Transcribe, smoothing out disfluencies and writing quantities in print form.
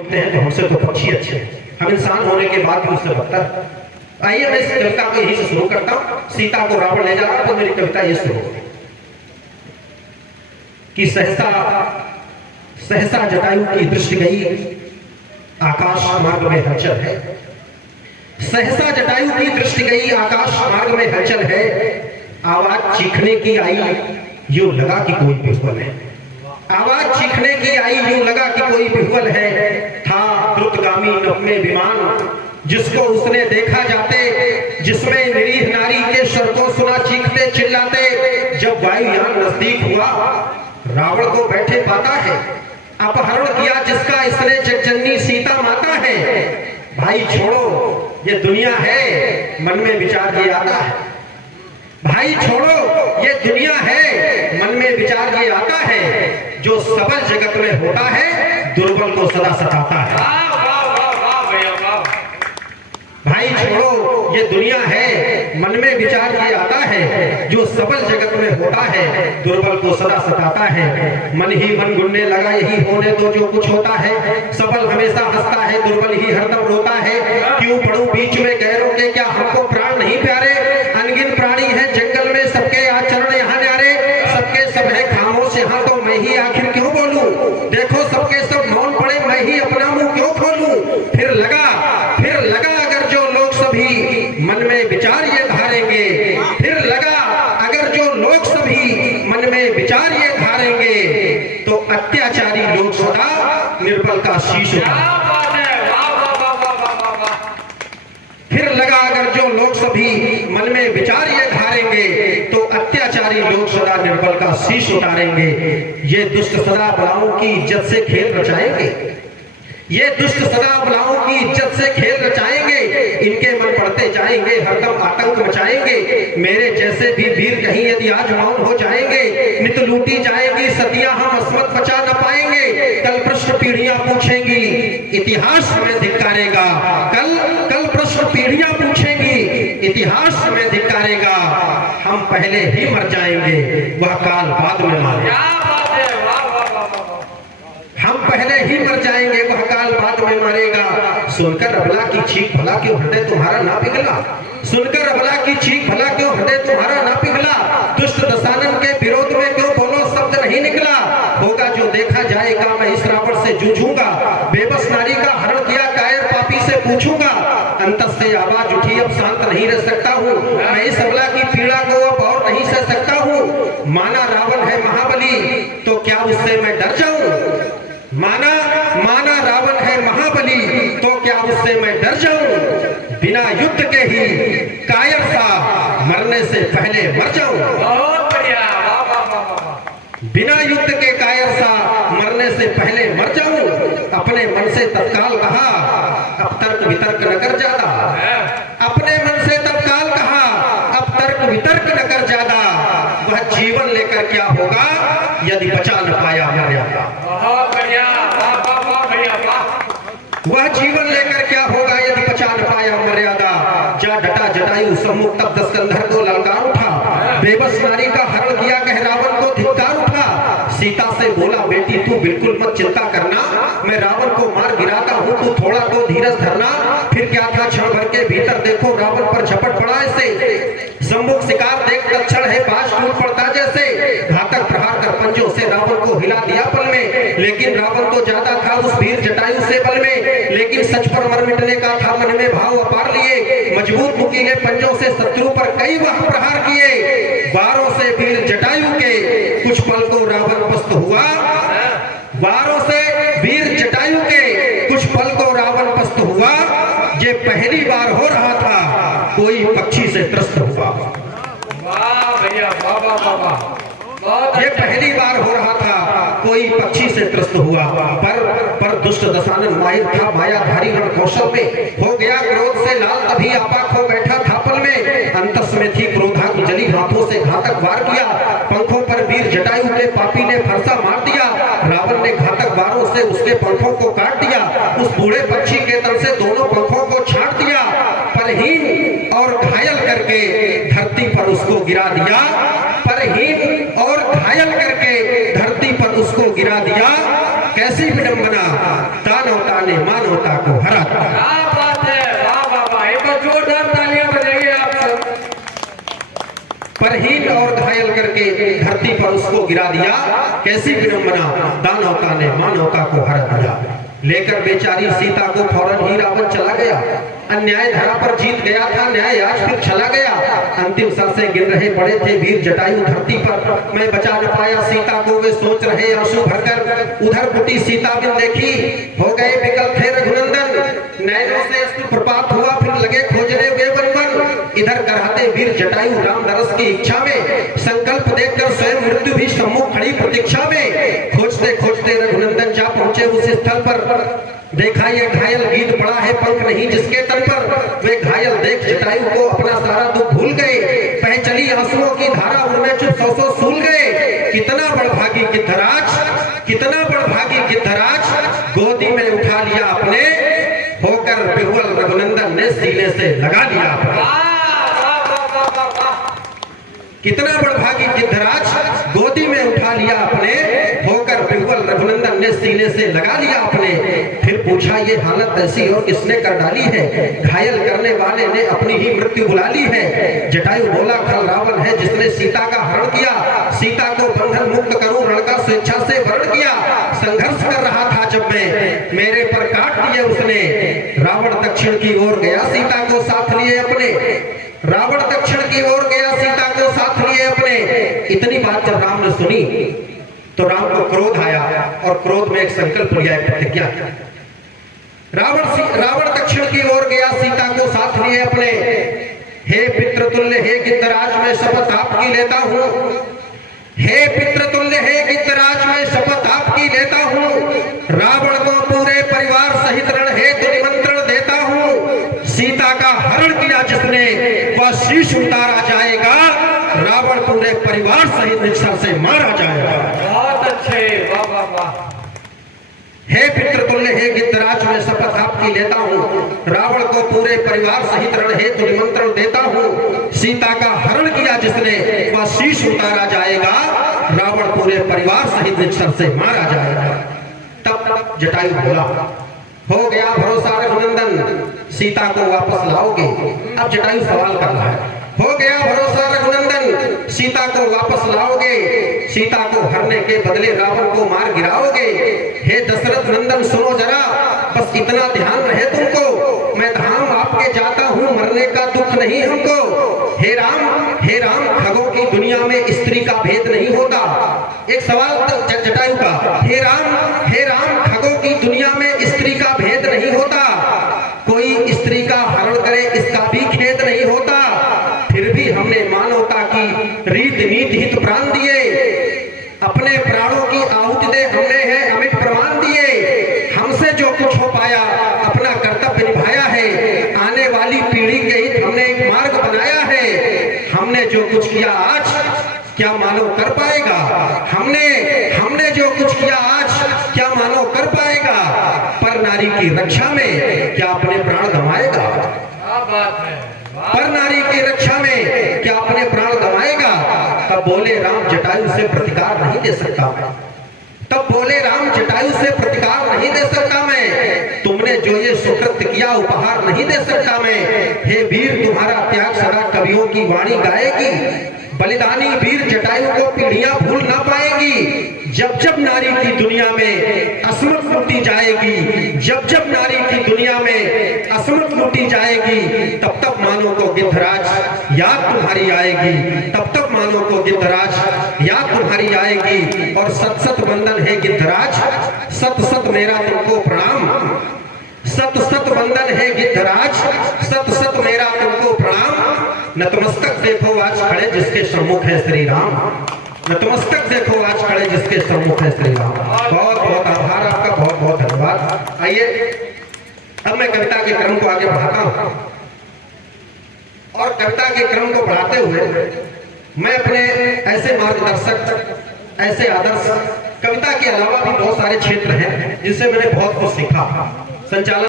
बोलते हैं तो हमसे तो पक्षी अच्छे हैं, हम इंसान होने के बाद भी उससे बदतर। आइए मैं इस कविता को यही से शुरू करता हूं। सीता को रावण ले जा रहा तो मेरी कविता ये शुरू होगी कि सहसा सहसा जटायु की दृष्टि गई, आकाश मार्ग में हलचल है। सहसा जटायु की दृष्टि गई, आकाश मार्ग में हलचल है। आवाज चीखने की आई, यूं लगा कि कोई विह्वल है। आवाज चीखने की आई, यूं लगा कि कोई विह्वल है। था द्रुतगामी नभ में विमान, जिसको उसने देखा जाते, जिसमें निरीह नारी के स्वर को सुना चीखते चिल्लाते। जब वायुयान नजदीक हुआ, रावण को बैठे पाता है। अपहरण किया जिसका इसने जगजननी सीता माता है। भाई छोड़ो ये दुनिया है, मन में विचार ये आता है। भाई छोड़ो ये दुनिया है, मन में विचार ये आता है। जो सबल जगत में होता है, दुर्बल को सदा सताता है। भाई छोड़ो ये दुनिया है, मन में विचार ये आता है। जो सबल जगत में होता है, दुर्बल को सदा सताता है। मन ही मन गुनने लगा यही होने दो जो कुछ होता है। सबल हमेशा हंसता है, दुर्बल ही हरदम रोता है। क्यों पड़ूं बीच में गैरों के, क्या हमको प्राण नहीं प्यारे। अनगिन प्राणी है जंगल में, सबके आचरण यहाँ न्यारे। सबके सब है खामोश यहाँ, तो मैं ही आखिर क्यों बोलूं। देखो सबके सब मौन पड़े, मैं ही अपना मुंह क्यों खोलूं। फिर लगा अगर जो लोग सभी मन में विचार ये धारेंगे। फिर लगा अगर जो लोग सभी मन में विचार ये धारेंगे, तो अत्याचारी लोग सदा निर्बल का शीश फिर लगा अगर जो लोग सभी मन में विचार ये धारेंगे, तो अत्याचारी लोग सदा निर्बल का शीश उतारेंगे। ये दुष्ट सदा बलाओं की इज्जत से खेल रचाएंगे। ये दुष्ट सदा बलाओं की इज्जत से खेल रचाएंगे। इनके मन पड़ते जाएंगे, हरदम आतंक मचाएंगे। मेरे जैसे भी वीर कहीं यदि आज मौन हो जाएंगे, नित लूटी जाएगी सदियां, हम अस्मत बचा न पाएंगे। कल प्रश्न पीढ़ियां पूछेंगी, इतिहास में धिक्कारेगा। कल प्रश्न पीढ़ियां पूछेंगी, इतिहास में धिक्कारेगा। हम पहले ही मर जाएंगे, वह काल बाद में मारेगा। हम पहले ही मर जाएंगे, वह काल बाद में मरेगा। सुनकर अबला की चीख भला क्यों हृदय तुम्हारा ना पिघला। सुनकर अबला की चीख भला क्यों हृदय तुम्हारा ना पिघला। दुष्ट दशानन के विरोध में क्यों बोलो शब्द नहीं निकला। होगा जो देखा जाएगा, मैं इस रावण से जूझूंगा। बेबस नारी का हरण किया कायर पापी से पूछूंगा। अंतस से आवाज उठी, अब शांत नहीं रह सकता हूँ। मैं इस अबला की पीड़ा को अब और नहीं सह सकता हूँ। माना रावण है महाबली, तो क्या उससे मैं डर जाऊं। माना रावण है महाबली, तो क्या उससे मैं डर जाऊं। बिना युद्ध के ही कायर सा मरने से पहले मर जाऊं। बहुत बढ़िया, बिना युद्ध के कायर सा मरने से पहले मर जाऊं। अपने मन से तत्काल कहा, अब तर्क वितर्क न कर ज्यादा। अपने मन से तत्काल कहा, अब तर्क वितर्क न कर ज्यादा। वह जीवन लेकर क्या होगा, यदि बचा न पाया मर्यादा। वह जीवन लेकर क्या होगा, यदि बचा न पाया मर्यादा। जा डटा जटायु सम्मुख, तब दशकंधर को ललकार उठा। बेबस नारी का हरण किया, कह रावण को धिक्कार उठा। सीता से बोला, बेटी तू बिल्कुल मत चिंता करना। मैं रावण को मार गिराता हूँ, तू थोड़ा तो धीरज धरना। फिर क्या था क्षण भर के भीतर, देखो रावण पर झपट पड़ा ऐसे। सम्मुख शिकार देख तत्क्षण है बाज टूट पड़ता जैसे। घातक प्रहार कर पंजों से रावण को हिला दिया पल में। लेकिन रावण तो ज्यादा था उस वीर जटायु से बल में। लेकिन सच पर मर मिटने का था मन में भाव अपार लिए। मजबूत नुकीले पंजों से शत्रु पर कई वह प्रहार किए। वारों से वीर जटायु के कुछ पल को रावण पस्त हुआ। वारों से वीर जटायु के कुछ पल को रावण पस्त हुआ। ये पहली बार हो रहा था, कोई पक्षी से त्रस्त हुआ। वाह भैया, वाह। ये पहली बार हो रहा था, कोई पक्षी से त्रस्त हुआ। पर दुष्ट दशानन माहिर था मायाधारी रण कौशल में। हो गया क्रोध से लाल, तभी आपा खो बैठा था पल में। अंतस में थी क्रोधाग्नि जली, हाथों से घातक वार किया। पंखों पर वीर जटायु के पापी ने फरसा मार दिया। रावण ने घातक वारों से उसके पंखों को काट दिया। उस बूढ़े पक्षी के तल से दोनों पंखों को छाट दिया। परहीन और घायल करके धरती पर उसको गिरा दिया। परहीन और घायल करके धरती पर उसको गिरा दिया। कैसी विडंबना, दानव ताने ने मानवता को हरा दिया। क्या बात है, वाह वाह वाह, एक बार जोरदार तालियां बजाइए आप सब। परहीन और घायल करके धरती पर उसको गिरा दिया, कैसी विडंबना, दानवता ने मानवता को हरा दिया। लेकर बेचारी सीता को फौरन ही रावण चला गया। अन्याय धरा पर जीत गया था, न्याय आज फिर चला गया। अंतिम सांसें गिन रहे पड़े थे वीर जटायु धरती पर, मैं बचा न पाया सीता को, वे सोच रहे आंसू भरकर। उधर कुटी सीता बिन देखी, हो गए विकल थे रघुनंदन। नैनों से अश्रुप्रपात हुआ, फिर लगे खोजने वे वन वन। इधर कराते वीर जटायु राम नरस की इच्छा में, संकल्प देखकर स्वयं मृत्यु भी सम्मुख खड़ी प्रतीक्षा में। खोजते खोजते रघुनंदन जा पहुंचे उस स्थल पर, देखा ये घायल गीत पड़ा है पंख नहीं जिसके तन पर। वे घायल देख जटायु को अपना सारा दुख भूल गए, बह चली आंसुओं की धारा उनमें चुप सौ सौ सूल गए। कितना बड़भागी गिद्धराज, कितना बड़भागी गिद्धराज, गोदी में उठा लिया अपने, होकर बिहुल रघुनंदन ने सीने से लगा लिया अपने। कितना बड़भागी गिद्धराज, गोदी में उठा लिया अपने, होकर बिहुल रघुनंदन ने सीने से लगा लिया अपने। फिर पूछा ये हालत ऐसी और किसने कर डाली है, घायल करने वाले ने अपनी ही मृत्यु बुला ली है। जटायु बोला खल रावण है जिसने सीता का हरण किया, सीता को बंधन मुक्त करूं रण का स्वेच्छा से वर्ण किया। संघर्ष कर रहा था जब मैं, मेरे पर काट दिए उसने। रावण दक्षिण की ओर गया सीता को साथ लिए अपने, रावण दक्षिण की ओर गया सीता को साथ लिए अपने। इतनी बात जब राम ने सुनी तो राम को क्रोध आया और क्रोध में एक संकल्प लिया, एक प्रतिज्ञा की। रावण दक्षिण की ओर गया सीता को साथ लिए अपने। हे पितृतुल्य हे गिद्धराज मैं शपथ आपकी लेता हूँ, हे पितृतुल्य हे गिद्धराज मैं शपथ आपकी लेता हूँ। रावण को पूरे परिवार सहित रण हेतु निमंत्रण देता हूँ। सीता का हरण किया जिसने वह शीश उतारा जाएगा, रावण पूरे परिवार सहित निश्चर से मारा जाएगा। बहुत अच्छे, वाह वाह वाह। हे पितृतुल्य हे गिद्धराज मैं शपथ आपकी लेता हूँ, रावण को पूरे परिवार सहित रण हेतु निमंत्रण देता हूँ। सीता का हरण किया जिसने वह शीश उतारा जाएगा, रावण पूरे परिवार सहित निश्चर से मारा जाएगा। तब जटायु बोला हो गया भरोसा रघुनंदन, सीता को वापस लाओगे। अब जटायु सवाल कर रहा है, हो गया भरोसा रघुनंदन, सीता को वापस लाओगे, सीता को हरने के बदले रावण को मार गिराओगे। हे दशरथ नंदन सुनो जरा, बस इतना ध्यान रहे तुमको, मैं धाम आपके जाता हूँ, मरने का दुख नहीं हमको। हे राम खगों की दुनिया में स्त्री का भेद नहीं होता। एक सवाल जटायु का, हे राम खगों की दुनिया में स्त्री का भेद नहीं होता, कोई स्त्री का हरण करे इसका भी खेद नहीं होता। फिर भी हमने मानवता की रीत नीति हित प्राण दिए, अपने प्राणों की आहुति दे हमने है अमिट प्रमाण दिए। हमसे जो कुछ हो पाया अपना कर्तव्य निभाया है, आने वाली पीढ़ी के हित हमने एक मार्ग बनाया है। हमने जो कुछ किया आज क्या मानव कर पाएगा, हमने जो कुछ किया आज क्या मानव कर पाएगा। पर नारी की रक्षा में क्या अपने प्राण गंवाएगा, क्या बात है, पर नारी की रक्षा में क्या अपने प्राण गंवाएगा। तब बोले राम जटायु से प्रतिकार नहीं दे सकता मैं, तब बोले राम जटायु से प्रतिकार नहीं दे सकता मैं। तुमने जो ये सुकृत्य किया उपहार नहीं दे सकता मैं। हे वीर तुम्हारा त्याग सदा कवियों की वाणी गाएगी, बलिदानी वीर जटायु को पीढ़ियां भूल ना पाएंगी। जब जब नारी की दुनिया में असमत लूटी जाएगी, जब जब नारी की दुनिया में असमत लूटी जाएगी, तब तब मानो को गिद्धराज याद तुम्हारी आएगी, तब तब मानो को गिद्धराज याद तुम्हारी आएगी। और सत सत वंदन है गिद्धराज, सत सत मेरा तुमको प्रणाम, सत सत वंदन है गिद्धराज, सत सत मेरा तुमको प्रणाम। नतमस्तक देखो आज खड़े जिसके सम्मुख है श्री राम, नतमस्तक देखो आज खड़े जिसके सम्मुख है श्री राम। बहुत बहुत आभार आपका, बहुत बहुत धन्यवाद। आइए अब मैं कविता के क्रम को आगे बढ़ाता हूँ, और कविता के क्रम को बढ़ाते हुए मैं अपने ऐसे मार्गदर्शक, ऐसे आदर्श, कविता के अलावा भी बहुत सारे क्षेत्र हैं जिनसे मैंने बहुत कुछ सीखा। संचालन